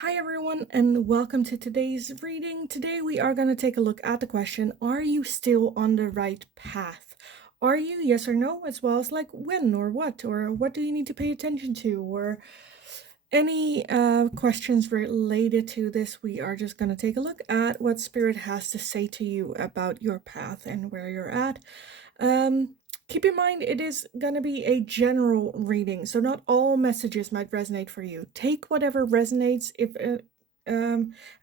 Hi everyone, and welcome to today's reading. Today we are going to take a look at the question, are you still on the right path? Are you, yes or no, as well as like when or what do you need to pay attention to, or any questions related to this. We are just going to take a look at what Spirit has to say to you about your path and where you're at. Um, Keep in mind, it is going to be a general reading, so not all messages might resonate for you. Take whatever resonates. If a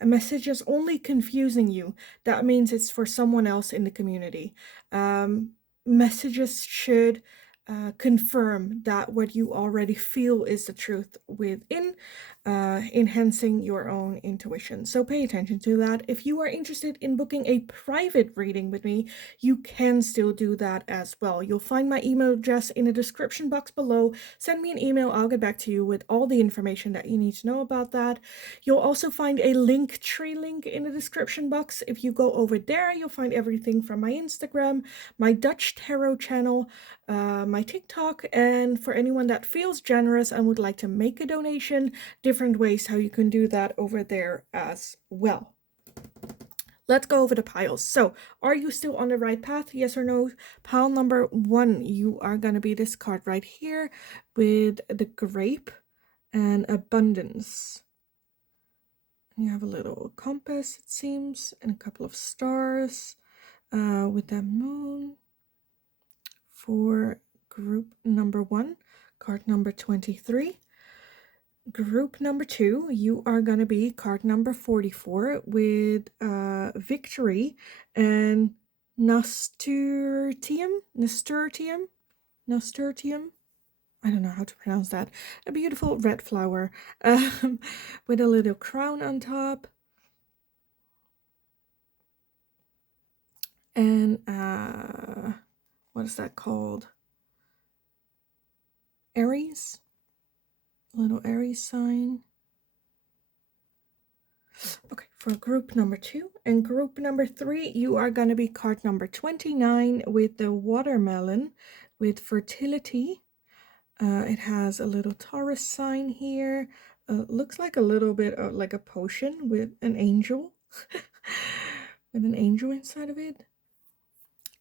message is only confusing you, that means it's for someone else in the community. Messages should confirm that what you already feel is the truth within, enhancing your own intuition. So pay attention to that. If you are interested in booking a private reading with me, you can still do that as well. You'll find my email address in the description box below. Send me an email, I'll get back to you with all the information that you need to know about that. You'll also find a Linktree link in the description box. If you go over there, you'll find everything from my Instagram, my Dutch Tarot channel, my TikTok, and for anyone that feels generous and would like to make a donation, different ways how you can do that over there as well. Let's go over the piles. So, are you still on the right path? Yes or no? Pile number 1, you are going to be this card right here with the grape and abundance. You have a little compass, it seems, and a couple of stars with that moon. For group number 1, card number 23. Group number 2, you are going to be card number 44 with victory and nasturtium. I don't know how to pronounce that. A beautiful red flower with a little crown on top. And what is that called? Aries? A little Aries sign. Okay, for group number 2 and group number 3, you are going to be card number 29 with the watermelon with fertility. It has a little Taurus sign here. Looks like a little bit of like a potion with an angel. With an angel inside of it.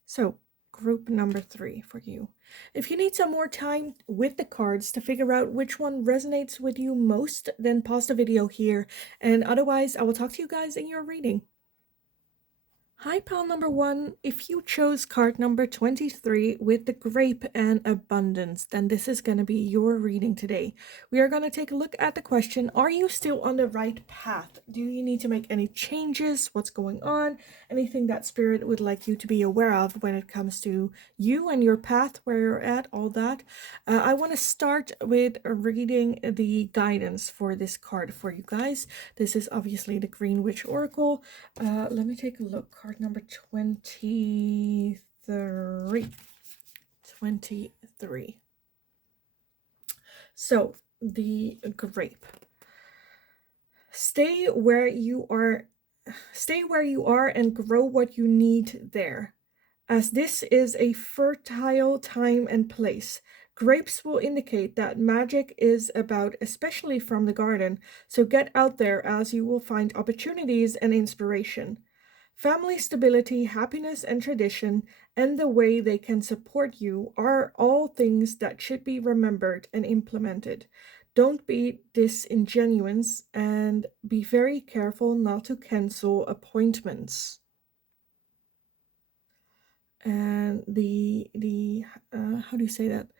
So, group number 3 for you. If you need some more time with the cards to figure out which one resonates with you most, then pause the video here. And otherwise, I will talk to you guys in your reading. Hi, pal number 1. If you chose card number 23 with the grape and abundance, then this is going to be your reading today. We are going to take a look at the question, are you still on the right path? Do you need to make any changes? What's going on? Anything that Spirit would like you to be aware of when it comes to you and your path, where you're at, all that. I want to start with reading the guidance for this card for you guys. This is obviously the Green Witch Oracle. Let me take a look. Card number 23. 23. So, the grape. Stay where you are and grow what you need there. As this is a fertile time and place, grapes will indicate that magic is about, especially from the garden, so get out there as you will find opportunities and inspiration. Family stability, happiness, and tradition, and the way they can support you are all things that should be remembered and implemented. Don't be disingenuous and be very careful not to cancel appointments. And the how do you say that?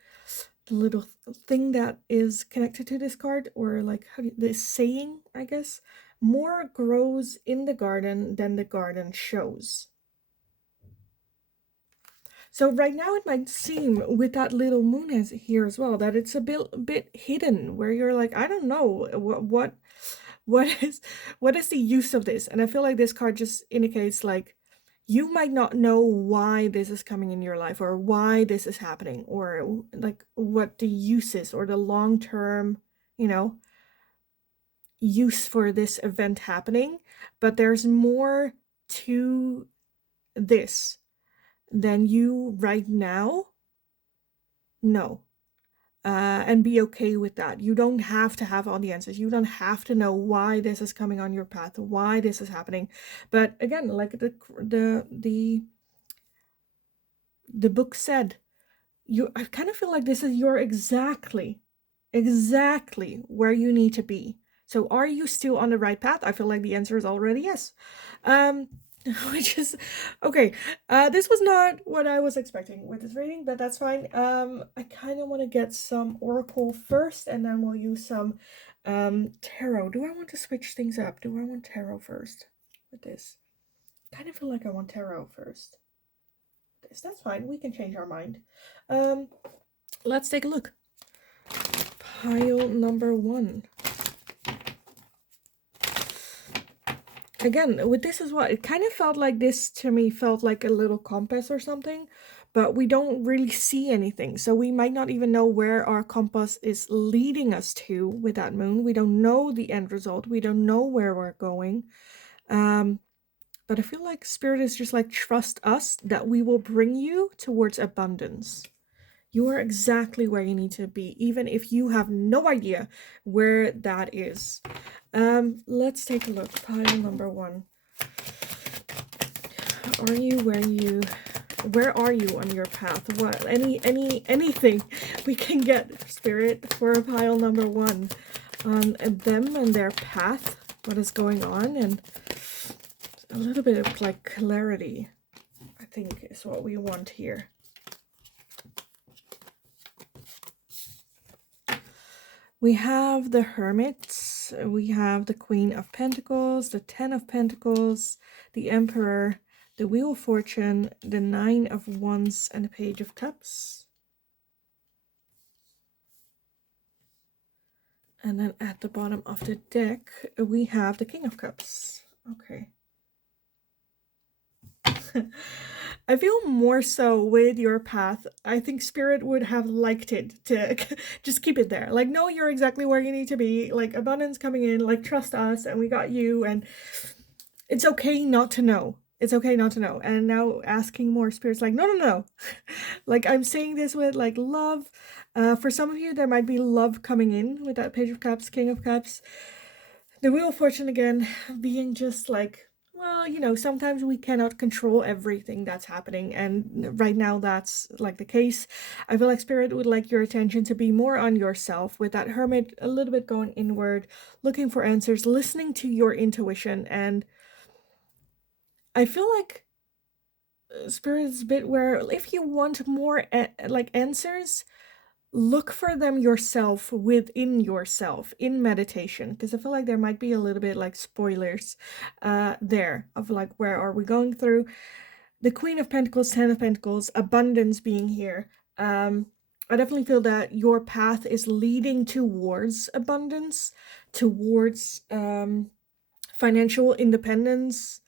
The little thing that is connected to this card, or like this saying, I guess. More grows in the garden than the garden shows. So right now it might seem with that little moon as here as well that it's a bit hidden, where you're like, I don't know what is the use of this. And I feel like this card just indicates like you might not know why this is coming in your life, or why this is happening, or like what the use is, or the long-term, use for this event happening. But there's more to this than you right now know. and be okay with that. You don't have to have all the answers. You don't have to know why this is coming on your path, why this is happening. But again, like the book said, I kind of feel like this is your exactly where you need to be. So are you still on the right path? I feel like the answer is already yes. Which is okay. This was not what I was expecting with this reading, but that's fine. I kind of want to get some oracle first, and then we'll use some tarot. Do I want to switch things up? Do I want tarot first with this? I kind of feel like I want tarot first. That's fine. We can change our mind. Let's take a look. Pile number 1. Again, with this as well, it kind of felt like this to me felt like a little compass or something, but we don't really see anything. So we might not even know where our compass is leading us to with that moon. We don't know the end result. We don't know where we're going. But I feel like Spirit is just like, trust us that we will bring you towards abundance. You are exactly where you need to be, even if you have no idea where that is. Let's take a look. Pile number 1. Where are you on your path? What anything we can get, Spirit, for pile number 1 on them and their path, what is going on, and a little bit of like clarity, I think, is what we want here. We have the Hermit, we have the Queen of Pentacles, the Ten of Pentacles, the Emperor, the Wheel of Fortune, the Nine of Wands, and the Page of Cups. And then at the bottom of the deck, we have the King of Cups. Okay. I feel more so with your path. I think Spirit would have liked it to just keep it there. Like, no, you're exactly where you need to be. Like, abundance coming in. Like, trust us, and we got you. And it's okay not to know. It's okay not to know. And now asking more, Spirit's like, no, no, no. Like, I'm saying this with like love. For some of you, there might be love coming in with that Page of Cups, King of Cups. The Wheel of Fortune again being just like, well, you know, sometimes we cannot control everything that's happening, and right now that's like the case. I feel like Spirit would like your attention to be more on yourself, with that Hermit a little bit going inward, looking for answers, listening to your intuition. And I feel like Spirit is a bit where if you want more like answers, look for them yourself, within yourself, in meditation, because I feel like there might be a little bit like spoilers there of like, where are we going through. The Queen of Pentacles, Ten of Pentacles, abundance being here. I definitely feel that your path is leading towards abundance, towards financial independence,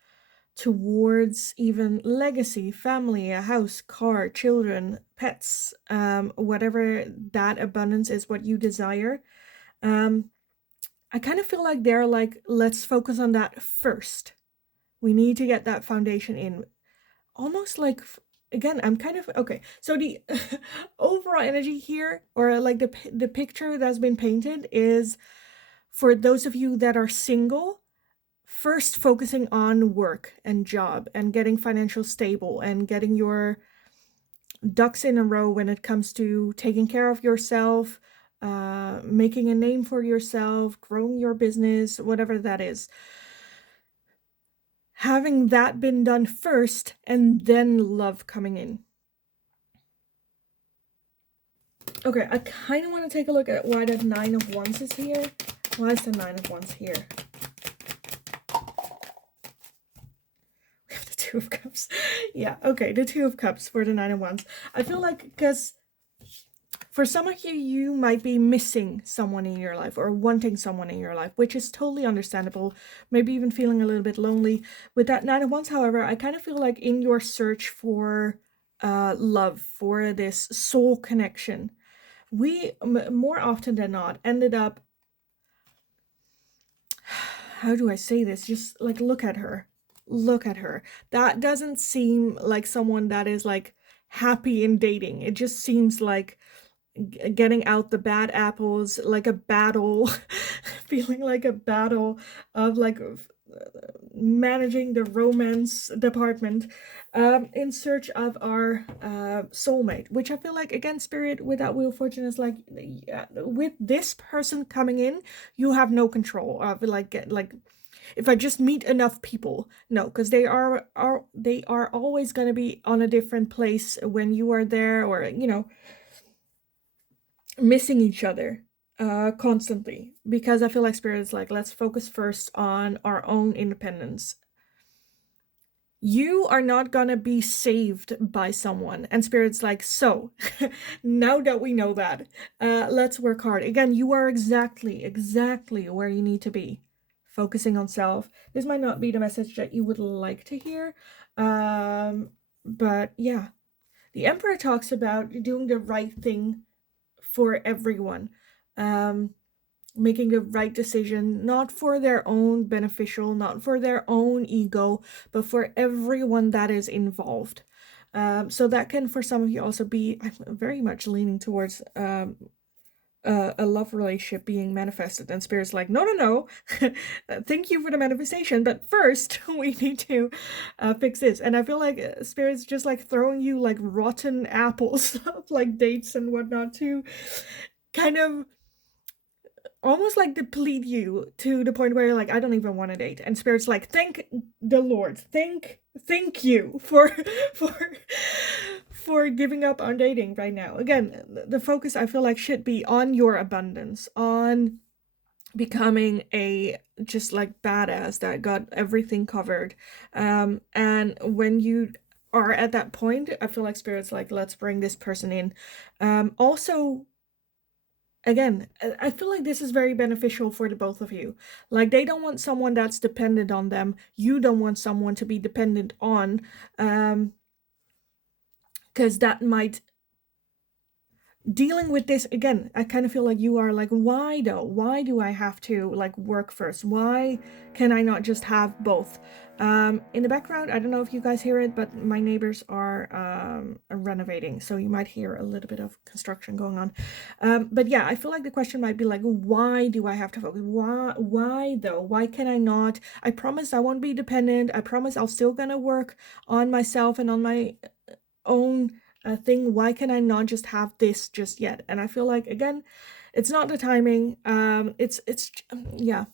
towards even legacy, family, a house, car, children, pets, whatever that abundance is, what you desire. I kind of feel like they're like, let's focus on that first. We need to get that foundation in. Almost like, again, I'm kind of, okay, so the overall energy here, or like the picture that's been painted, is for those of you that are single, first focusing on work and job and getting financial stable and getting your ducks in a row when it comes to taking care of yourself, making a name for yourself, growing your business, whatever that is. Having that been done first, and then love coming in. Okay, I kind of want to take a look at why the Nine of Wands is here. Why is the Nine of Wands here? Two of Cups. Yeah, okay, the Two of Cups for the Nine of Wands. I feel like, because for some of you, you might be missing someone in your life or wanting someone in your life, which is totally understandable. Maybe even feeling a little bit lonely. With that Nine of Wands, however, I kind of feel like in your search for love, for this soul connection, we more often than not ended up, how do I say this? Just like, look at her. Look at her. That doesn't seem like someone that is like happy in dating. It just seems like getting out the bad apples, like a battle, feeling like a battle of like managing the romance department, in search of our soulmate, which I feel like, again, Spirit with that Wheel of Fortune is like, with this person coming in, you have no control of like if I just meet enough people. No, because they are always going to be on a different place when you are there, or missing each other constantly, because I feel like Spirit is like, let's focus first on our own independence. You are not gonna be saved by someone. And Spirit's like, so now that we know that, let's work hard. Again, you are exactly where you need to be, focusing on self. This might not be the message that you would like to hear, but yeah, the Emperor talks about doing the right thing for everyone, making the right decision, not for their own beneficial, not for their own ego, but for everyone that is involved. So that can, for some of you, also be, I'm very much leaning towards a love relationship being manifested, and Spirit's like, no. Thank you for the manifestation, but first we need to fix this. And I feel like Spirit's just like throwing you like rotten apples like dates and whatnot to kind of almost like deplete you to the point where you're like, I don't even want to date. And Spirit's like, thank the Lord, thank you for for giving up on dating right now. Again, the focus, I feel like, should be on your abundance, on becoming a just like badass that got everything covered. And when you are at that point, I feel like Spirit's like, let's bring this person in. Also, again, I feel like this is very beneficial for the both of you. Like, they don't want someone that's dependent on them. You don't want someone to be dependent on, because that might, dealing with this, again, I kind of feel like you are like, why though? Why do I have to like work first? Why can I not just have both? In the background, I don't know if you guys hear it, but my neighbors are renovating, so you might hear a little bit of construction going on. But yeah, I feel like the question might be like, why do I have to focus? Why though? Why can I not? I promise I won't be dependent. I promise I'll still gonna work on myself and on my own thing. Why can I not just have this just yet? And I feel like, again, it's not the timing. It's yeah.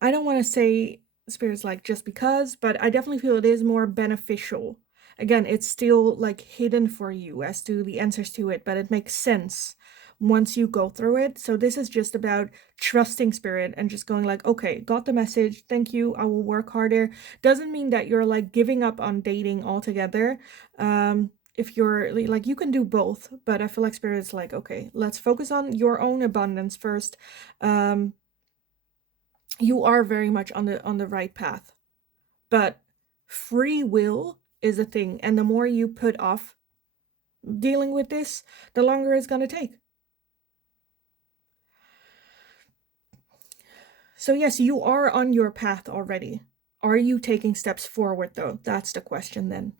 I don't want to say Spirit's like just because, but I definitely feel it is more beneficial. Again, it's still like hidden for you as to the answers to it, but it makes sense once you go through it. So this is just about trusting Spirit and just going like, okay, got the message, thank you, I will work harder. Doesn't mean that you're like giving up on dating altogether. If you're like, you can do both, but I feel like Spirit is like, okay, let's focus on your own abundance first. You are very much on the right path, but free will is a thing, and the more you put off dealing with this, the longer it's going to take. So yes, you are on your path already. Are you taking steps forward though? That's the question then.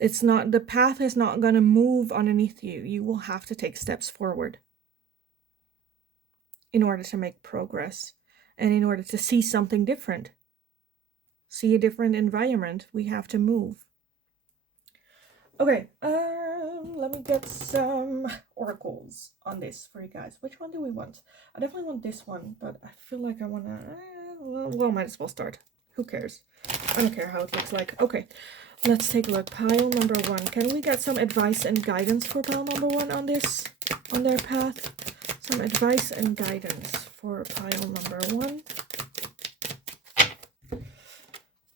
It's not, the path is not going to move underneath you. You will have to take steps forward in order to make progress and in order to see something different. See a different environment. We have to move. Okay, let me get some oracles on this for you guys. Which one do we want? I definitely want this one, but I feel like I want to, well, might as well start. Who cares? I don't care how it looks like. Okay, let's take a look. Pile number 1. Can we get some advice and guidance for pile number 1 on this, on their path? Some advice and guidance for pile number 1.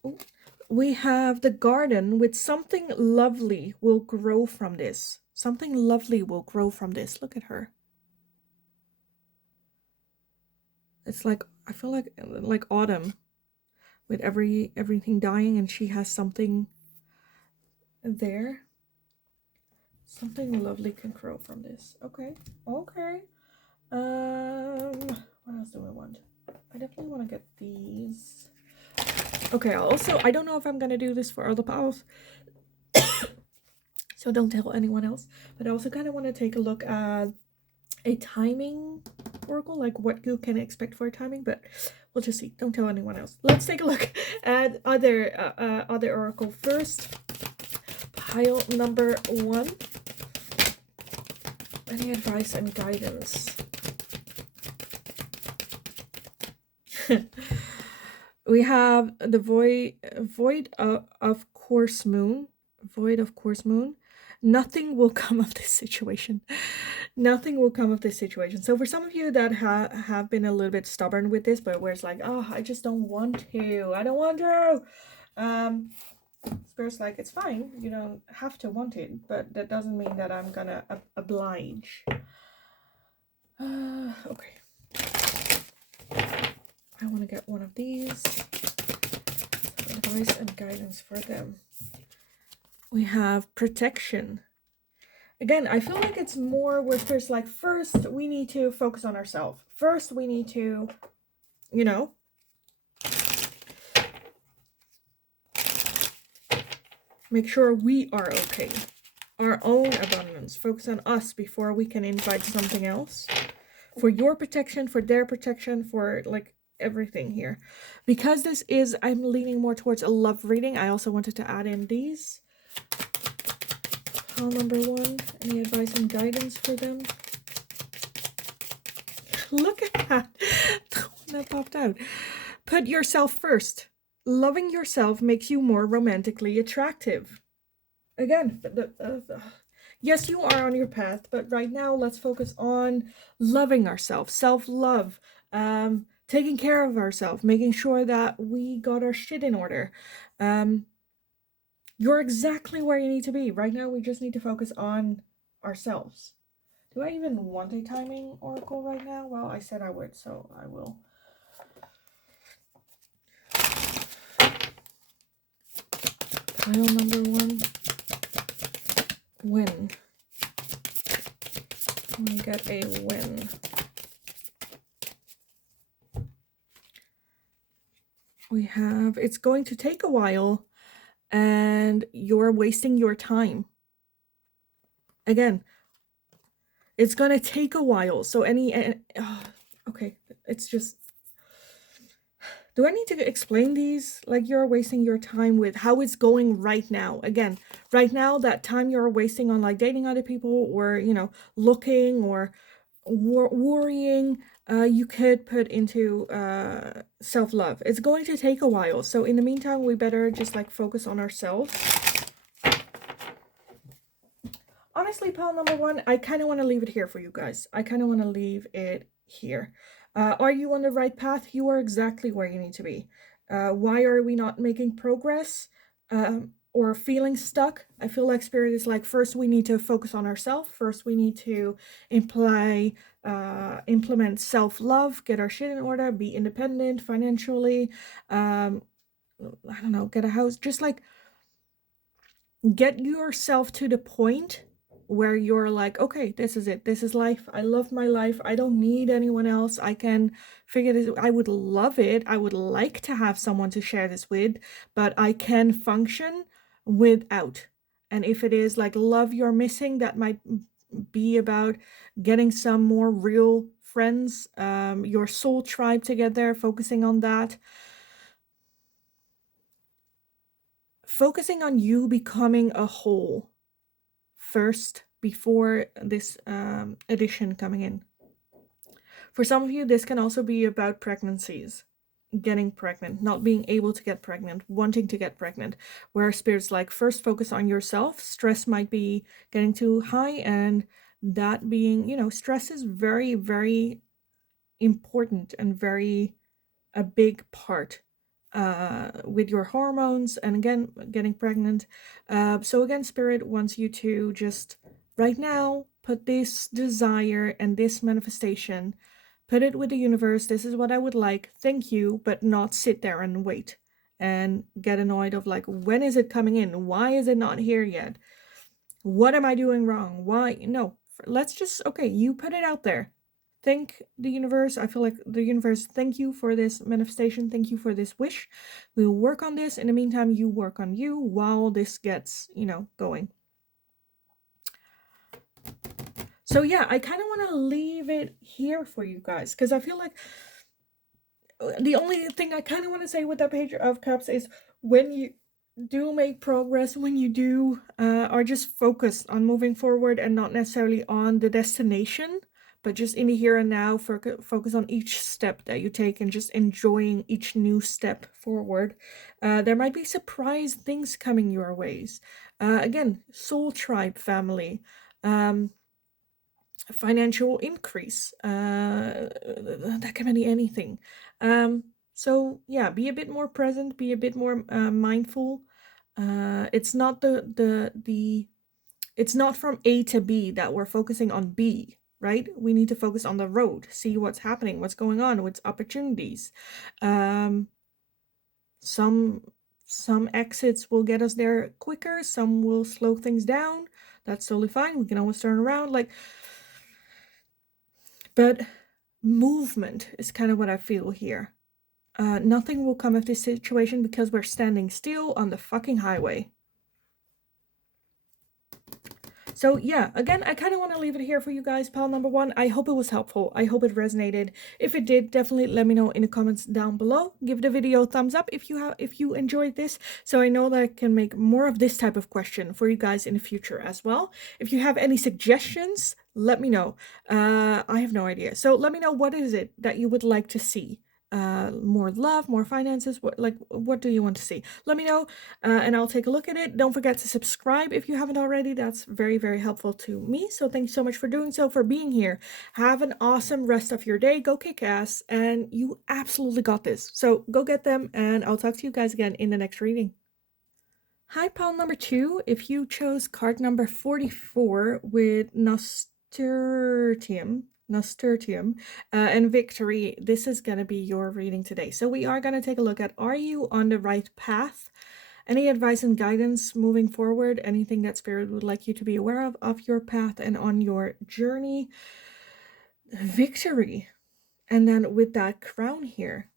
Ooh. We have the garden with something lovely will grow from this. Something lovely will grow from this. Look at her. It's like, I feel like autumn with everything dying, and she has something there. Something lovely can grow from this. Okay. Okay. What else do I want? I definitely want to get these. Okay, also, I don't know if I'm gonna do this for other pals, so don't tell anyone else, but I also kind of want to take a look at a timing oracle, like what you can expect for a timing, but we'll just see. Don't tell anyone else. Let's take a look at other oracle first. Pile number 1. Any advice and guidance? We have the void of course moon. Void of course moon. Nothing will come of this situation. Nothing will come of this situation. So for some of you that have been a little bit stubborn with this, but where it's like, oh, I just don't want to. I don't want to. Spirit's like, it's fine. You don't have to want it, but that doesn't mean that I'm gonna oblige. Okay. I want to get one of these. Advice and guidance for them. We have protection. Again, I feel like it's more where Spirit's like, first we need to focus on ourselves. First we need to, you know, make sure we are okay. Our own abundance. Focus on us before we can invite something else. For your protection, for their protection, for like everything here. Because this is, I'm leaning more towards a love reading, I also wanted to add in these. Pile number 1. Any advice and guidance for them? Look at that. The one that popped out. Put yourself first. Loving yourself makes you more romantically attractive. Again, yes, you are on your path, but right now let's focus on loving ourselves, self-love, taking care of ourselves, making sure that we got our shit in order. You're exactly where you need to be. Right now, we just need to focus on ourselves. Do I even want a timing oracle right now? Well, I said I would, so I will. Pile number 1. Win. We get a win. We have, it's going to take a while and you're wasting your time. Again, it's going to take a while. So okay, it's just, do I need to explain these? Like, you're wasting your time with how it's going right now. Again, right now, that time you're wasting on like dating other people or, you know, looking or worrying, you could put into self-love. It's going to take a while. So in the meantime, we better just like focus on ourselves. Honestly, pile number 1, I kind of want to leave it here for you guys. I kind of want to leave it here. Are you on the right path? You are exactly where you need to be. Why are we not making progress or feeling stuck? I feel like Spirit is like, first we need to focus on ourselves. First we need to implement self-love, get our shit in order, be independent financially. I don't know, get a house. Just like get yourself to the point where you're like, okay, this is it. This is life. I love my life. I don't need anyone else. I can figure this. I would love it. I would like to have someone to share this with, but I can function without. And if it is like love you're missing, that might be about getting some more real friends, your soul tribe together, focusing on that. Focusing on you becoming a whole first before this addition coming in. For some of you, this can also be about pregnancies, getting pregnant, not being able to get pregnant, wanting to get pregnant, where Spirit's like, first focus on yourself. Stress might be getting too high, and that being, you know, stress is very, very important and very a big part with your hormones and again getting pregnant. So again, Spirit wants you to just right now put this desire and this manifestation, put it with the universe. This is what I would like, thank you, but not sit there and wait and get annoyed of like, when is it coming in? Why is it not here yet? What am I doing wrong? Why? No, let's just, okay, you put it out there. thank the universe. I feel like the universe, thank you for this manifestation. Thank you for this wish. We'll work on this. In the meantime, you work on you while this gets, going. So yeah, I kind of want to leave it here for you guys because I feel like the only thing I kind of want to say with that Page of Cups is when you do make progress, when you do are just focused on moving forward and not necessarily on the destination, but just in the here and now, focus on each step that you take and just enjoying each new step forward. There might be surprise things coming your ways. Again, soul tribe family. Financial increase, that can be anything. So yeah, be a bit more present, be a bit more mindful. It's not it's not from A to B that we're focusing on B, right? We need to focus on the road, see what's happening, what's going on, what's opportunities. Some exits will get us there quicker, some will slow things down. That's totally fine. We can always turn around. But movement is kind of what I feel here. Nothing will come of this situation because we're standing still on the fucking highway. So yeah, again, I kind of want to leave it here for you guys, pile number one. I hope it was helpful. I hope it resonated. If it did, definitely let me know in the comments down below. Give the video a thumbs up if you enjoyed this, so I know that I can make more of this type of question for you guys in the future as well. If you have any suggestions, let me know. I have no idea. So let me know, what is it that you would like to see? More love, more finances, what do you want to see? Let me know, and I'll take a look at it. Don't forget to subscribe if you haven't already. That's very, very helpful to me. So thank you so much for doing so, for being here. Have an awesome rest of your day. Go kick ass, and you absolutely got this. So go get them, and I'll talk to you guys again in the next reading. Hi, pile number 2. If you chose card number 44 with Nasturtium, and victory, this is going to be your reading today. So we are going to take a look at, are you on the right path? Any advice and guidance moving forward? Anything that Spirit would like you to be aware of your path and on your journey? Victory. And then with that crown here,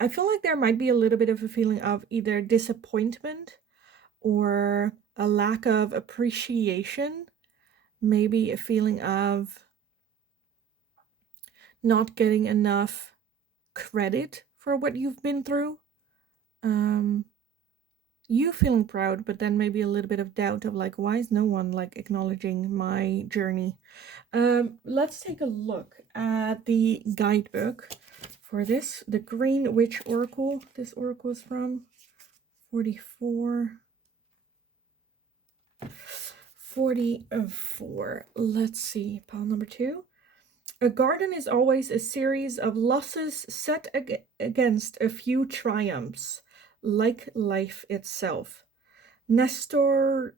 I feel like there might be a little bit of a feeling of either disappointment or a lack of appreciation. Maybe a feeling of not getting enough credit for what you've been through. You feeling proud, but then maybe a little bit of doubt of like, why is no one like acknowledging my journey? Let's take a look at the guidebook for this, the Green Witch Oracle. This oracle is from 44. Let's see, pile number 2. A garden is always a series of losses set against a few triumphs, like life itself. Nasturtiums,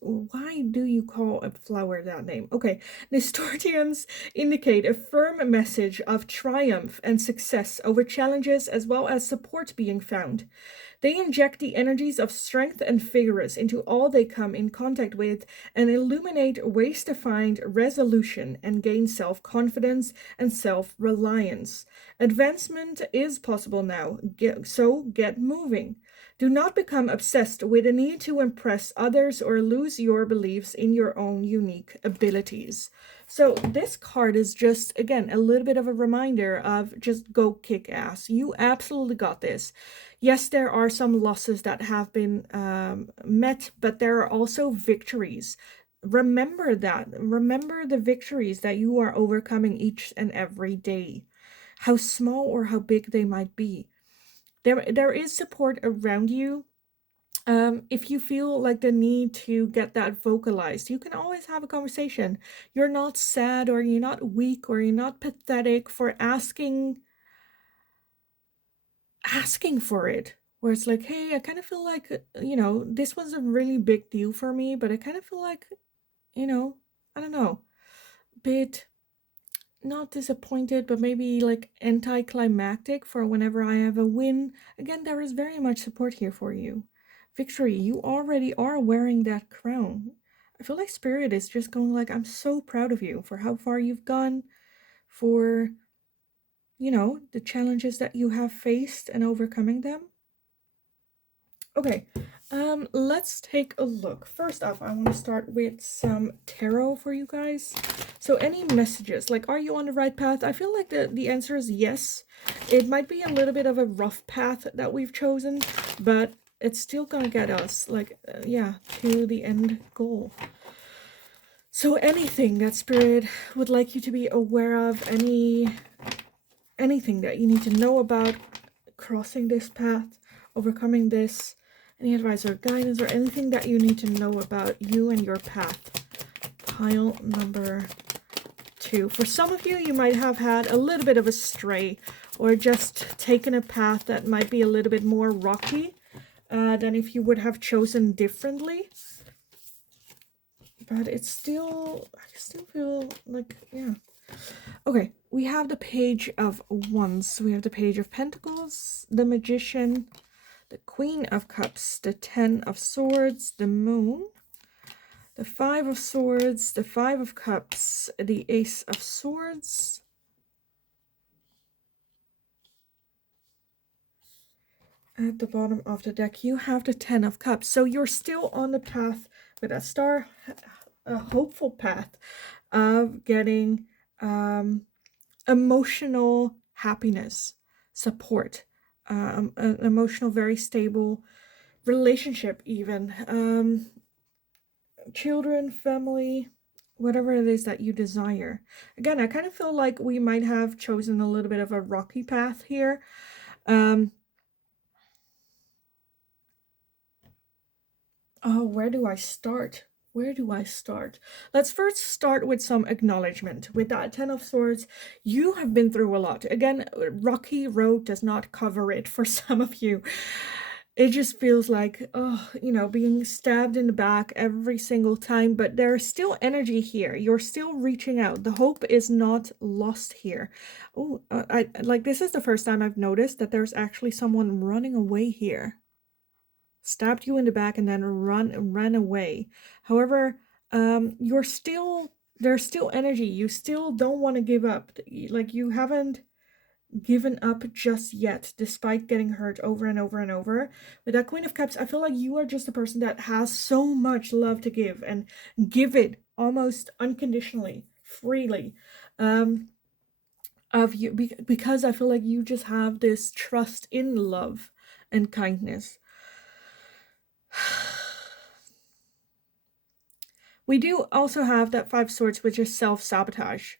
why do you call a flower that name? Okay, Nasturtiums indicate a firm message of triumph and success over challenges, as well as support being found. They inject the energies of strength and vigorous into all they come in contact with and illuminate ways to find resolution and gain self-confidence and self-reliance. Advancement is possible now, so get moving. Do not become obsessed with a need to impress others or lose your beliefs in your own unique abilities. So this card is just, again, a little bit of a reminder of just go kick ass. You absolutely got this. Yes, there are some losses that have been met, but there are also victories. Remember that. Remember the victories that you are overcoming each and every day, how small or how big they might be. There is support around you. If you feel like the need to get that vocalized, you can always have a conversation. You're not sad, or you're not weak, or you're not pathetic for asking for it, where it's like, hey, I kind of feel like, this was a really big deal for me, but I kind of feel like, I don't know, bit not disappointed, but maybe like anticlimactic for whenever I have a win. Again, there is very much support here for you. Victory, you already are wearing that crown. I feel like Spirit is just going like, I'm so proud of you for how far you've gone, for, the challenges that you have faced and overcoming them. Okay, let's take a look. First off, I want to start with some tarot for you guys. So any messages, like, are you on the right path? I feel like the answer is yes. It might be a little bit of a rough path that we've chosen, but it's still gonna get us, like, yeah, to the end goal. So anything that Spirit would like you to be aware of, anything that you need to know about crossing this path, overcoming this, any advice or guidance or anything that you need to know about you and your path. Pile number 2. For some of you, you might have had a little bit of a stray or just taken a path that might be a little bit more rocky than if you would have chosen differently. But it's still, I still feel like, yeah. Okay, we have the Page of Wands. We have the Page of Pentacles, the Magician, the Queen of Cups, the 10 of Swords, the Moon, the 5 of Swords, the 5 of Cups, the Ace of Swords, at the bottom of the deck you have the 10 of Cups. So you're still on the path with a star, a hopeful path of getting emotional happiness, support, an emotional, very stable relationship, even children, family, whatever it is that you desire. Again, I kind of feel like we might have chosen a little bit of a rocky path here. Oh, where do I start? Where do I start? Let's first start with some acknowledgement. With that 10 of Swords, you have been through a lot. Again, rocky road does not cover it for some of you. It just feels like, oh, being stabbed in the back every single time, but there's still energy here. You're still reaching out. The hope is not lost here. Oh, this is the first time I've noticed that there's actually someone running away here. Stabbed you in the back and then ran away. However, there's still energy. You still don't want to give up. Like, you haven't given up just yet, despite getting hurt over and over and over. With that Queen of Cups, I feel like you are just a person that has so much love to give, and give it almost unconditionally, freely. Of you, because I feel like you just have this trust in love and kindness. We do also have that 5 Swords, which is self-sabotage.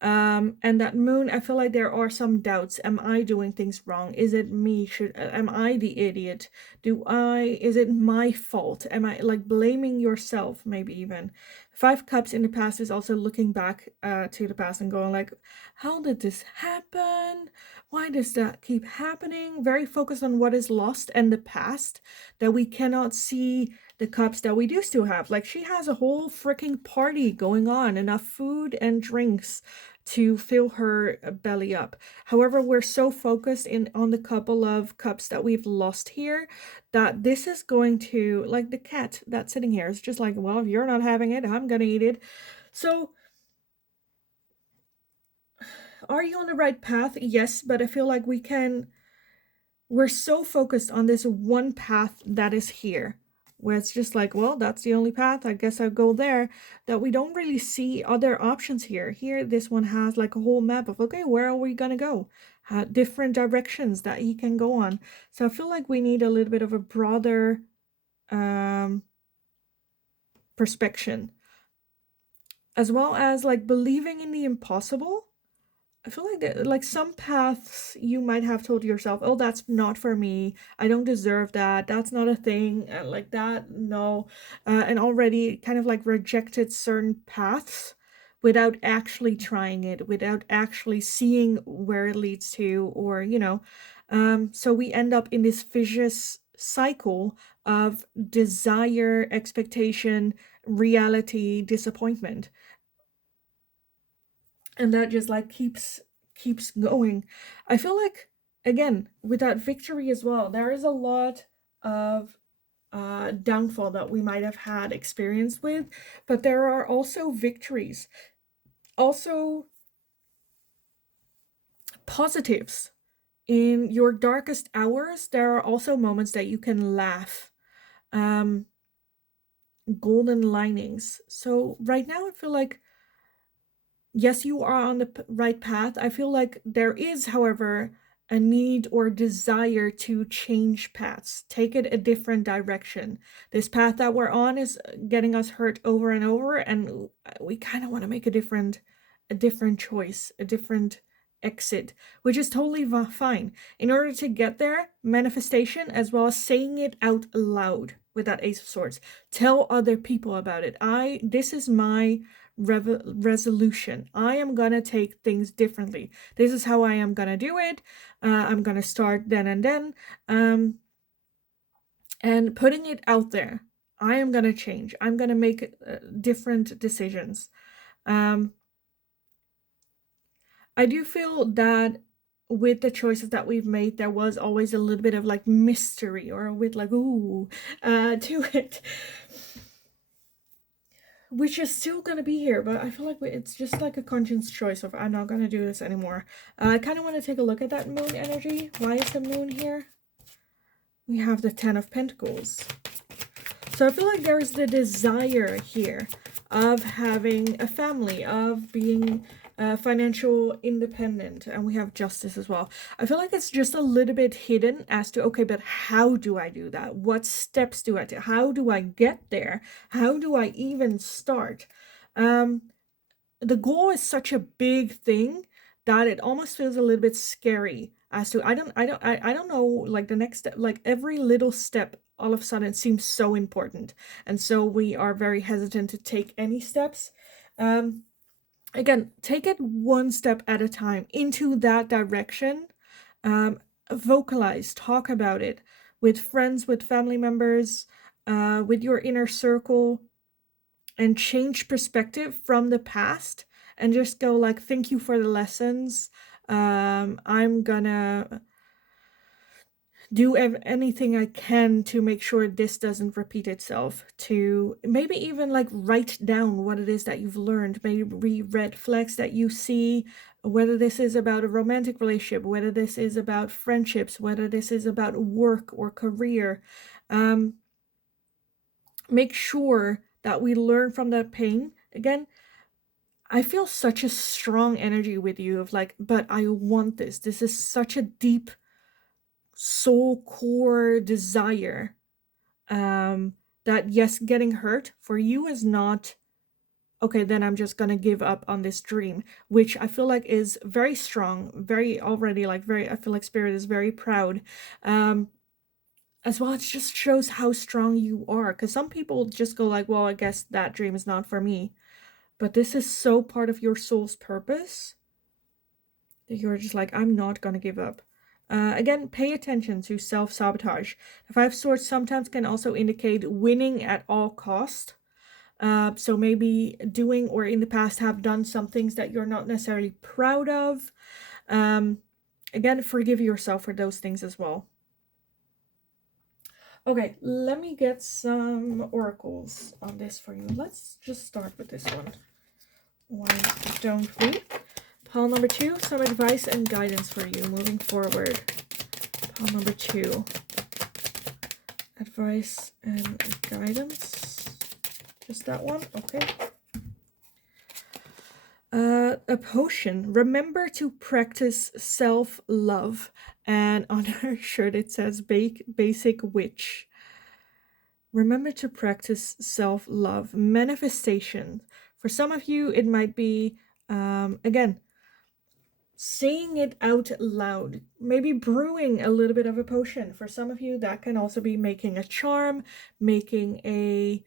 And that Moon, I feel like there are some doubts. Am I doing things wrong? Is it me? Am I the idiot? Is it my fault? Am I, like, blaming yourself, maybe even? 5 Cups in the past is also looking back to the past and going like, how did this happen? Why does that keep happening? Very focused on what is lost and the past, that we cannot see the cups that we do still have. Like, she has a whole freaking party going on, enough food and drinks to fill her belly up. However, we're so focused on the couple of cups that we've lost here that this is going to, like the cat that's sitting here, it's just like, well, if you're not having it, I'm gonna eat it. So are you on the right path? Yes, but I feel like we're so focused on this one path that is here, where it's just like, well, that's the only path, I guess I'll go there, that we don't really see other options here. Here, this one has like a whole map of, okay, where are we gonna go? Different directions that he can go on. So I feel like we need a little bit of a broader perspective, as well as like believing in the impossible. I feel like like some paths you might have told yourself, oh, that's not for me. I don't deserve that. That's not a thing. Like that, no. And already kind of like rejected certain paths without actually trying it, without actually seeing where it leads to, or, so we end up in this vicious cycle of desire, expectation, reality, disappointment. And that just like keeps going. I feel like, again, with that victory as well, there is a lot of downfall that we might have had experience with, but there are also victories, also positives. In your darkest hours, there are also moments that you can laugh. Um, Golden linings. So right now, I feel like yes, you are on the right path. I feel like there is, however, a need or desire to change paths, take it a different direction. This path that we're on is getting us hurt over and over, and we kind of want to make a different choice, a different exit, which is totally fine. In order to get there, manifestation as well as saying it out loud with that Ace of Swords. Tell other people about it. This is my resolution. I am gonna take things differently. This is how I am gonna do it. I'm gonna start then and then. And putting it out there. I am gonna change. I'm gonna make different decisions. I do feel that with the choices that we've made, there was always a little bit of like mystery or with like ooh to it, which is still gonna be here, but I feel like it's just like a conscious choice of I'm not gonna do this anymore. I kind of want to take a look at that moon energy. Why is the moon here? We have the 10 of Pentacles. So I feel like there's the desire here of having a family, of being financial independent, and we have justice as well. I feel like it's just a little bit hidden as to, okay, but how do I do that? What steps do I take? How do I get there? How do I even start? The goal is such a big thing that it almost feels a little bit scary as to I don't know, like the next step, like every little step all of a sudden seems so important, and so we are very hesitant to take any steps. Again, take it one step at a time into that direction. Vocalize, talk about it with friends, with family members, with your inner circle, and change perspective from the past and just go like, thank you for the lessons. I'm gonna do anything I can to make sure this doesn't repeat itself, to maybe even like write down what it is that you've learned, maybe red flags that you see, whether this is about a romantic relationship, whether this is about friendships, whether this is about work or career. Make sure that we learn from that pain. Again, I feel such a strong energy with you of like, but I want this. This is such a deep soul core desire. That yes, getting hurt for you is not okay, then I'm just gonna give up on this dream, which I feel like is very strong, very already like very, I feel like Spirit is very proud. As well, it just shows how strong you are, because some people just go like, well, I guess that dream is not for me. But this is so part of your soul's purpose that you're just like, I'm not gonna give up. Again, pay attention to self-sabotage. The Five of Swords sometimes can also indicate winning at all cost. So maybe doing or in the past have done some things that you're not necessarily proud of. Again, forgive yourself for those things as well. Okay, let me get some oracles on this for you. Let's just start with this one. Why don't we? Pile number 2, some advice and guidance for you moving forward. Pile number 2, advice and guidance. Just that one? Okay. A potion. Remember to practice self-love. And on her shirt it says basic witch. Remember to practice self-love. Manifestation. For some of you, it might be, again, saying it out loud. Maybe brewing a little bit of a potion. For some of you, that can also be making a charm, making a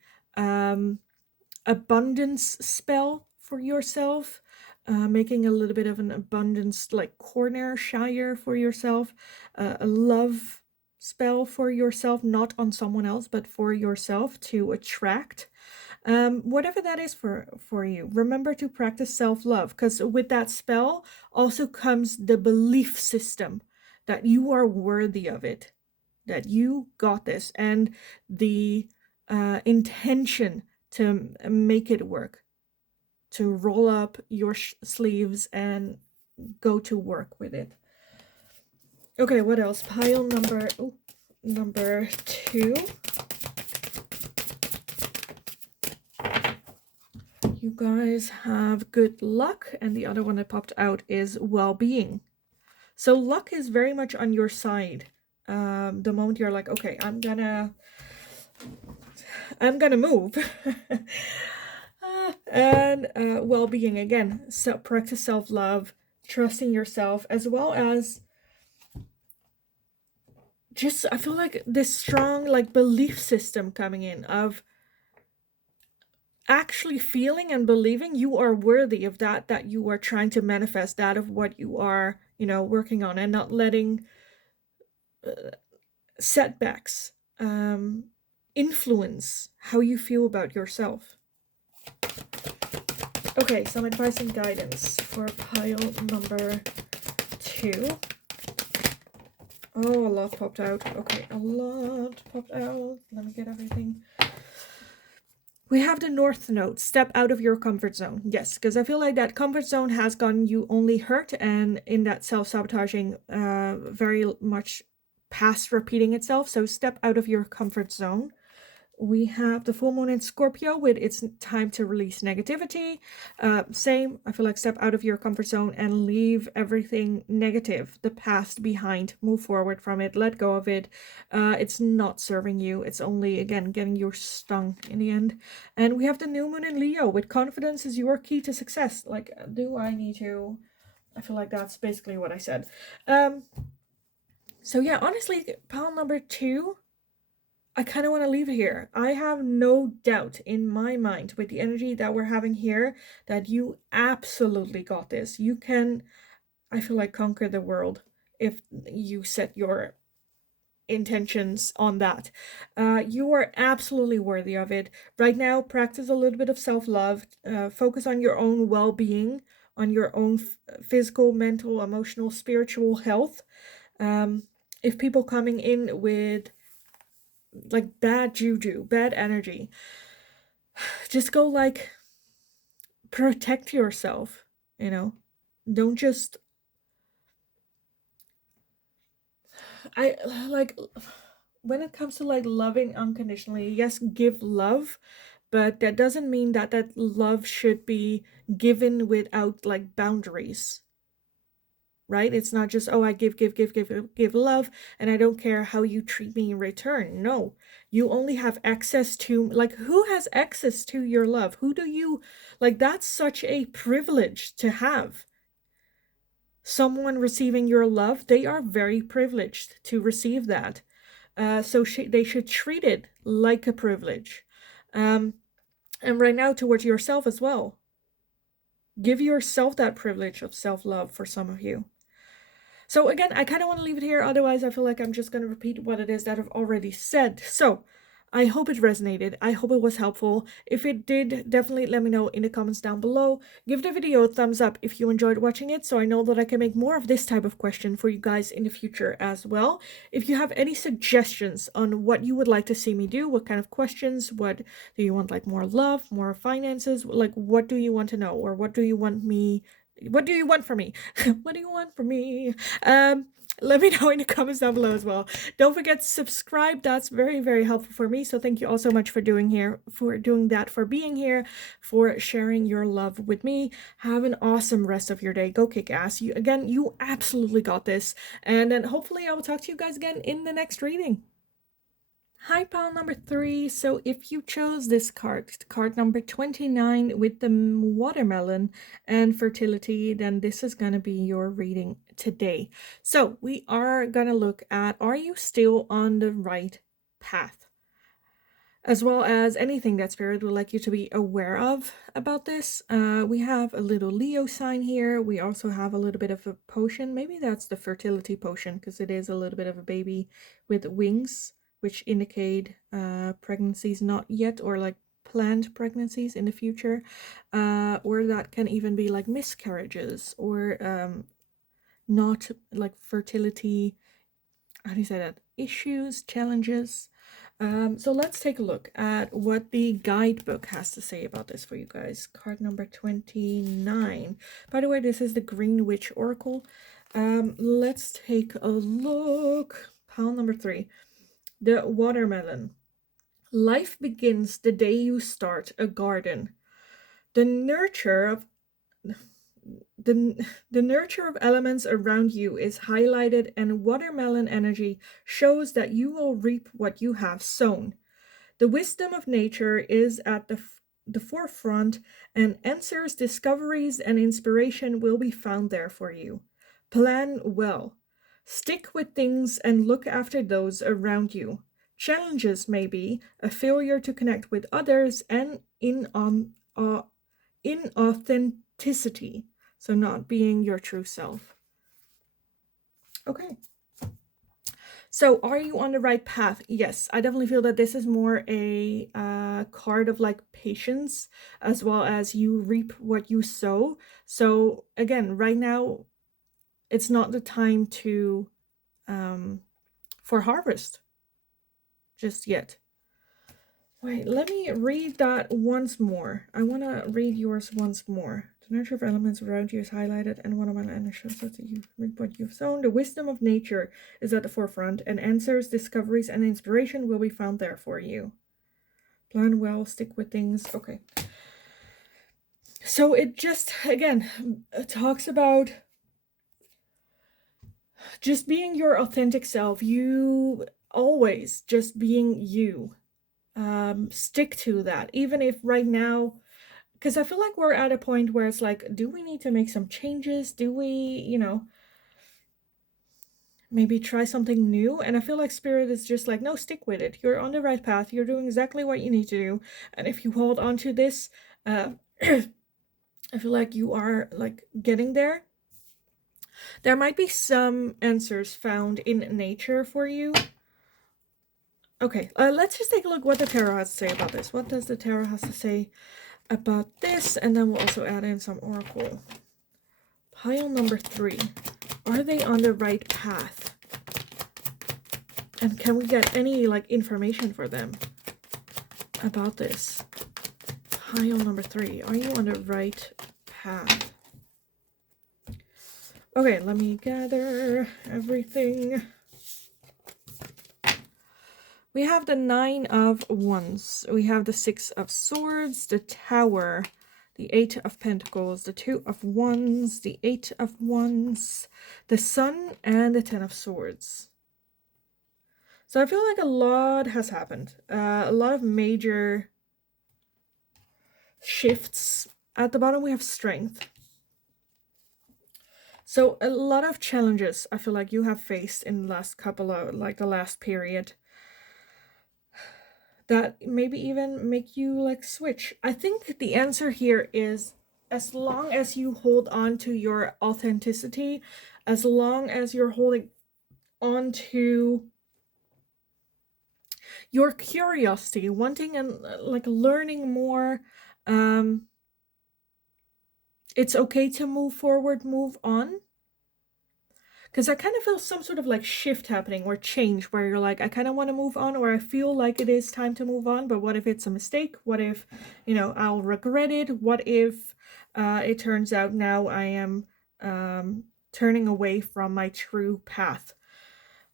abundance spell for yourself, making a little bit of an abundance like corner shire for yourself, a love spell for yourself, not on someone else, but for yourself to attract. Whatever that is for you, remember to practice self-love, because with that spell also comes the belief system that you are worthy of it. that you got this, and the intention to make it work, to roll up your sleeves and go to work with it. Okay, what else? Pile number 2. You guys have good luck, and the other one that popped out is well-being. So luck is very much on your side. The moment you're like, okay, I'm gonna move. And well-being again. So practice self-love, trusting yourself, as well as just, I feel like this strong like belief system coming in of actually feeling and believing you are worthy of that you are trying to manifest, that of what you are, working on, and not letting setbacks influence how you feel about yourself. Okay, some advice and guidance for pile number 2. Oh, a lot popped out. Okay, a lot popped out. Let me get everything. We have the North Node, step out of your comfort zone. Yes, because I feel like that comfort zone has gotten you only hurt, and in that self-sabotaging, very much past repeating itself. So step out of your comfort zone. We have the full moon in Scorpio with it's time to release negativity. Same, I feel like step out of your comfort zone and leave everything negative, the past behind, move forward from it, let go of it. It's not serving you. It's only, again, getting you stung in the end. And we have the new moon in Leo with confidence is your key to success. Like, do I need to? I feel like that's basically what I said. So yeah, honestly, pile number 2, I kind of want to leave it here. I have no doubt in my mind with the energy that we're having here that you absolutely got this. You can, I feel like, conquer the world if you set your intentions on that. You are absolutely worthy of it. Right now, practice a little bit of self-love. Focus on your own well-being, on your own physical, mental, emotional, spiritual health. If people coming in with like bad juju, bad energy, just go like protect yourself, don't just, I like, when it comes to like loving unconditionally, yes, give love, but that doesn't mean that love should be given without like boundaries, right? It's not just, oh, I give love, and I don't care how you treat me in return. No, you only have access to, like, who has access to your love? Who do you, like, that's such a privilege to have. Someone receiving your love, they are very privileged to receive that. So they should treat it like a privilege. And right now, towards yourself as well. Give yourself that privilege of self-love for some of you. So again, I kind of want to leave it here. Otherwise, I feel like I'm just going to repeat what it is that I've already said. So I hope it resonated. I hope it was helpful. If it did, definitely let me know in the comments down below. Give the video a thumbs up if you enjoyed watching it, so I know that I can make more of this type of question for you guys in the future as well. If you have any suggestions on what you would like to see me do, what kind of questions, what do you want, like more love, more finances, like what do you want to know, or what do you want me, what do you want from me? What do you want from me? Let me know in the comments down below as well. Don't forget to subscribe. That's very, very helpful for me. So thank you all so much for doing that, for being here, for sharing your love with me. Have an awesome rest of your day. Go kick ass. You absolutely got this. And then hopefully I will talk to you guys again in the next reading. Hi, pile number 3. So if you chose this card number 29 with the watermelon and fertility, then this is going to be your reading today. So we are going to look at, are you still on the right path? As well as anything that Spirit would like you to be aware of about this. We have a little Leo sign here. We also have a little bit of a potion. Maybe that's the fertility potion, because it is a little bit of a baby with wings, which indicate pregnancies not yet, or like planned pregnancies in the future, or that can even be like miscarriages, or not like fertility how do you say that? Issues, challenges. So let's take a look at what the guidebook has to say about this for you guys. Card number 29. By the way, this is the Green Witch Oracle. Let's take a look. Pile number 3. The watermelon. Life begins the day you start a garden. The nurture of the nurture of elements around you is highlighted, and watermelon energy shows that you will reap what you have sown. The wisdom of nature is at the forefront, and answers, discoveries, and inspiration will be found there for you. Plan well. Stick with things and look after those around you. Challenges may be a failure to connect with others and inauthenticity. So not being your true self. Okay. So are you on the right path? Yes, I definitely feel that this is more a card of like patience, as well as you reap what you sow. So again, right now, it's not the time to for harvest just yet. Wait, let me read that once more. I want to read yours once more. The nurture of elements around you is highlighted, and one of my lines shows that you reap what you've sown. The wisdom of nature is at the forefront, and answers, discoveries, and inspiration will be found there for you. Plan well, stick with things. Okay. So it just, again, talks about just being your authentic self. You always just being you. Stick to that, even if right now, because I feel like we're at a point where it's like, do we need to make some changes? Do we, maybe try something new? And I feel like Spirit is just like, no, stick with it. You're on the right path. You're doing exactly what you need to do. And if you hold on to this, I feel like you are like getting there. There might be some answers found in nature for you. Okay, let's just take a look what the tarot has to say about this. What does the tarot has to say about this? And then we'll also add in some oracle. Pile number 3. Are they on the right path? And can we get any like information for them about this? Pile number 3. Are you on the right path? Okay, let me gather everything. We have the 9 of Wands. We have the 6 of Swords, the Tower, the 8 of Pentacles, the 2 of Wands, the 8 of Wands, the Sun, and the 10 of Swords. So I feel like a lot has happened. A lot of major shifts. At the bottom we have Strength. So a lot of challenges I feel like you have faced in the last couple of, like the last period, that maybe even make you like switch. I think the answer here is, as long as you hold on to your authenticity, as long as you're holding on to your curiosity, wanting and like learning more, it's okay to move forward, move on. Because I kind of feel some sort of like shift happening or change where you're like, I kind of want to move on, or I feel like it is time to move on, but what if it's a mistake? What if, I'll regret it? What if it turns out now I am turning away from my true path?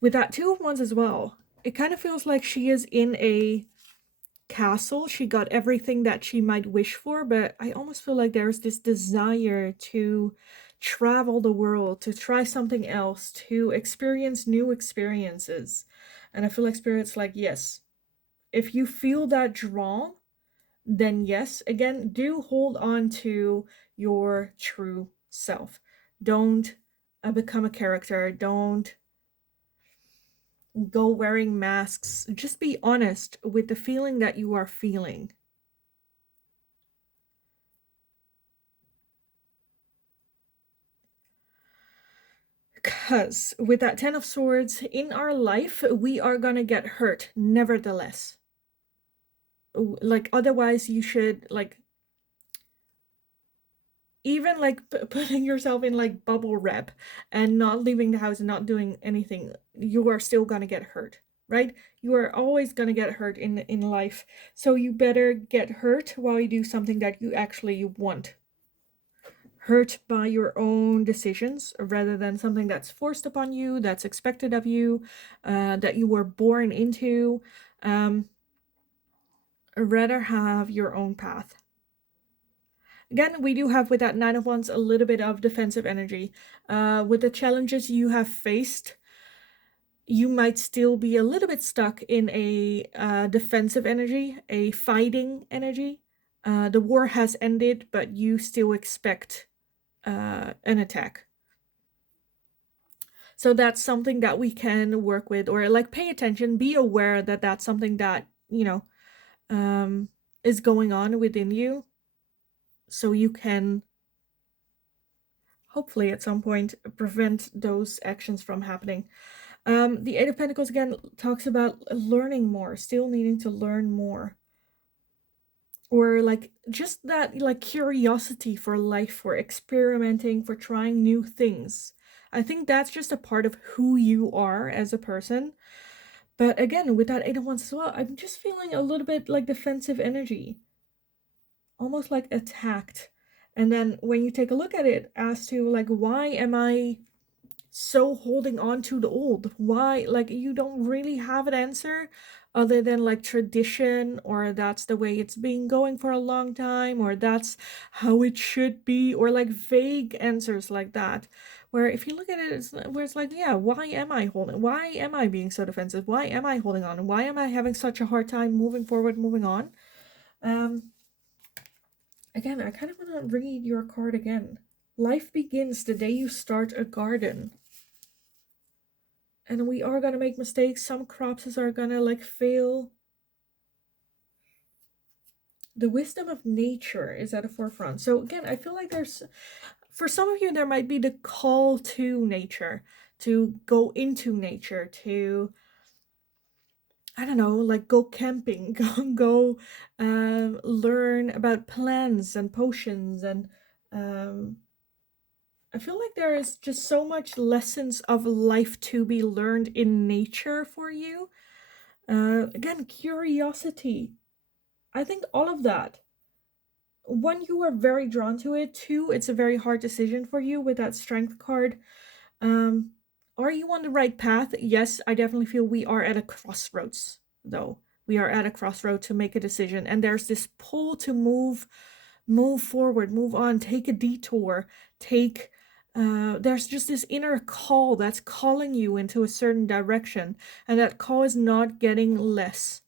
With that 2 of Wands as well, it kind of feels like she is in a castle. She got everything that she might wish for, but I almost feel like there's this desire to travel the world, to try something else, to experience new experiences. And I feel like Spirit's like, yes, if you feel that draw, then yes, again, do hold on to your true self. Don't become a character. Don't go wearing masks. Just be honest with the feeling that you are feeling. Because with that 10 of Swords, in our life, we are gonna get hurt, nevertheless. Like, otherwise you should, like, even like putting yourself in like bubble wrap and not leaving the house and not doing anything, you are still gonna get hurt, right? You are always gonna get hurt in life. So you better get hurt while you do something that you actually want. Hurt by your own decisions rather than something that's forced upon you, that's expected of you, that you were born into. Rather have your own path. Again, we do have with that Nine of Wands a little bit of defensive energy. With the challenges you have faced, you might still be a little bit stuck in a defensive energy, a fighting energy. The war has ended, but you still expect an attack. So that's something that we can work with, or like pay attention, be aware that that's something that, you know, is going on within you. So you can hopefully at some point prevent those actions from happening. The Eight of Pentacles again talks about learning more, still needing to learn more. Or like just that like curiosity for life, for experimenting, for trying new things. I think that's just a part of who you are as a person. But again, with that Eight of Wands as well, I'm just feeling a little bit like defensive energy. Almost like attacked. And then when you take a look at it as to like, why am I so holding on to the old? Why? Like, you don't really have an answer other than like tradition, or that's the way it's been going for a long time, or that's how it should be, or like vague answers like that. Where if you look at it, where it's like, yeah, why am I being so defensive? Why am I holding on? Why am I having such a hard time moving forward, moving on? Again, I kind of want to read your card again. Life begins the day you start a garden. And we are going to make mistakes. Some crops are going to like fail. The wisdom of nature is at the forefront. So again, I feel like there's, for some of you, there might be the call to nature, to go into nature, to, I don't know, like go camping, go learn about plants and potions. And I feel like there is just so much lessons of life to be learned in nature for you. Again, curiosity. I think all of that. One, you are very drawn to it. Two, it's a very hard decision for you with that strength card. Are you on the right path? Yes, I definitely feel we are at a crossroads, though. We are at a crossroad to make a decision, and there's this pull to move forward, move on, take a detour, take there's just this inner call that's calling you into a certain direction, and that call is not getting less.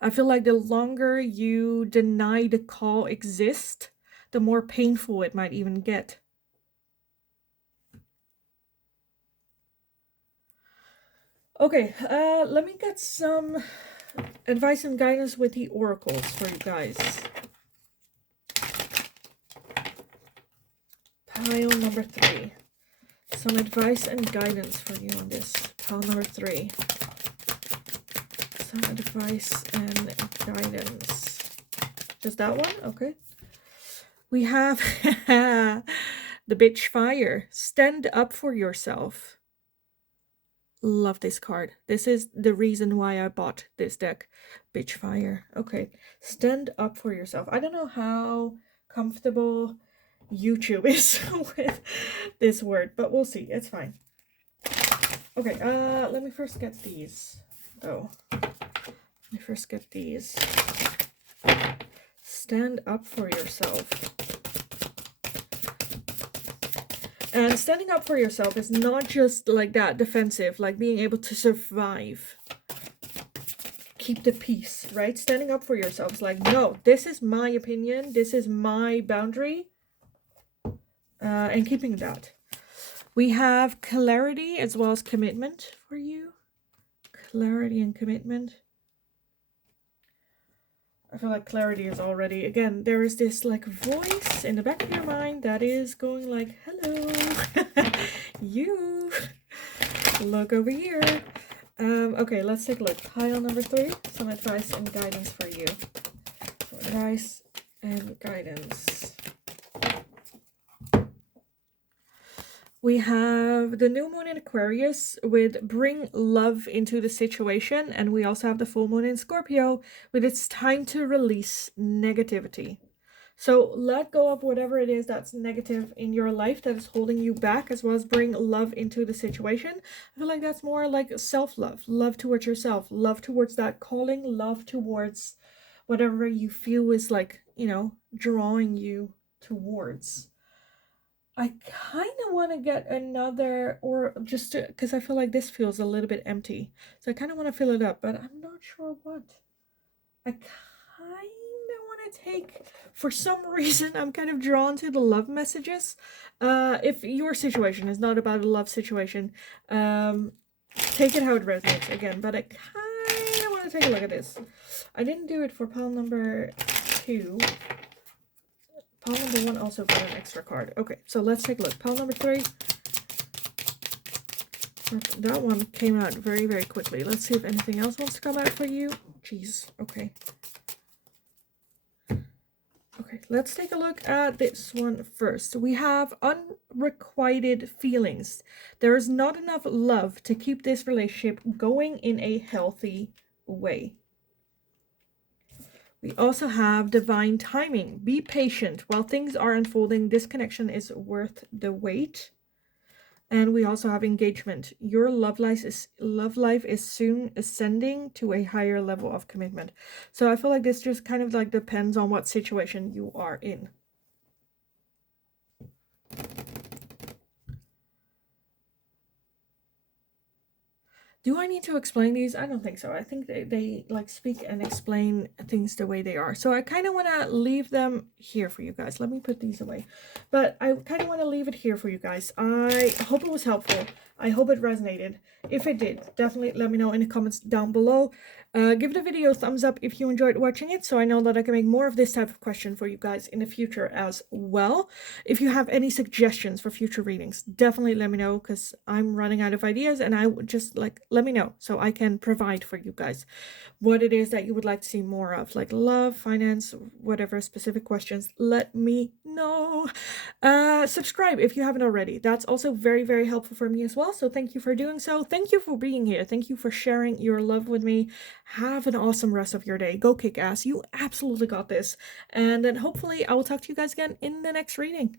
I feel like the longer you deny the call exists, the more painful it might even get. Okay, let me get some advice and guidance with the oracles for you guys. Pile number 3. Some advice and guidance for you on this. Pile number 3. Some advice and guidance. Just that one? Okay. We have the bitch fire. Stand up for yourself. Love this card. This is the reason why I bought this deck. Bitch fire. Okay. Stand up for yourself. I don't know how comfortable YouTube is with this word, but we'll see. It's fine. Okay, let me first get these. Oh. Let me first get these. Stand up for yourself. And standing up for yourself is not just like that defensive, like being able to survive. Keep the peace, right? Standing up for yourself is like, no, this is my opinion. This is my boundary. And keeping that. We have clarity as well as commitment for you. Clarity and commitment. I feel like clarity is already, again, there is this like voice in the back of your mind that is going like, hello, you, look over here. Okay, let's take a look. Pile number 3, some advice and guidance for you. Some advice and guidance. We have the new moon in Aquarius with bring love into the situation. And we also have the full moon in Scorpio with it's time to release negativity. So let go of whatever it is that's negative in your life that is holding you back, as well as bring love into the situation. I feel like that's more like self-love, love towards yourself, love towards that calling, love towards whatever you feel is like, drawing you towards. I kind of want to get another, or just because I feel like this feels a little bit empty. So I kind of want to fill it up, but I'm not sure what. I kind of want to take, for some reason, I'm kind of drawn to the love messages. If your situation is not about a love situation, take it how it resonates again, but I kind of want to take a look at this. I didn't do it for pile number 2. Pile number 1 also got an extra card. Okay, so let's take a look. Pile number 3. That one came out very, very quickly. Let's see if anything else wants to come out for you. Jeez, okay. Okay, let's take a look at this one first. We have unrequited feelings. There is not enough love to keep this relationship going in a healthy way. We also have divine timing. Be patient. While things are unfolding, this connection is worth the wait. And we also have engagement. Your love life is soon ascending to a higher level of commitment. So I feel like this just kind of like depends on what situation you are in. Do I need to explain these? I don't think so. I think they like speak and explain things the way they are. So I kind of want to leave them here for you guys. Let me put these away. But I kind of want to leave it here for you guys. I hope it was helpful. I hope it resonated. If it did, definitely let me know in the comments down below. Give the video a thumbs up if you enjoyed watching it, so I know that I can make more of this type of question for you guys in the future as well. If you have any suggestions for future readings, definitely let me know, because I'm running out of ideas, and I would just like let me know so I can provide for you guys what it is that you would like to see more of, like love, finance, whatever specific questions. Let me know. Subscribe if you haven't already. That's also very, very helpful for me as well. So thank you for doing so. Thank you for being here. Thank you for sharing your love with me. Have an awesome rest of your day. Go kick ass. You absolutely got this. And then hopefully I will talk to you guys again in the next reading.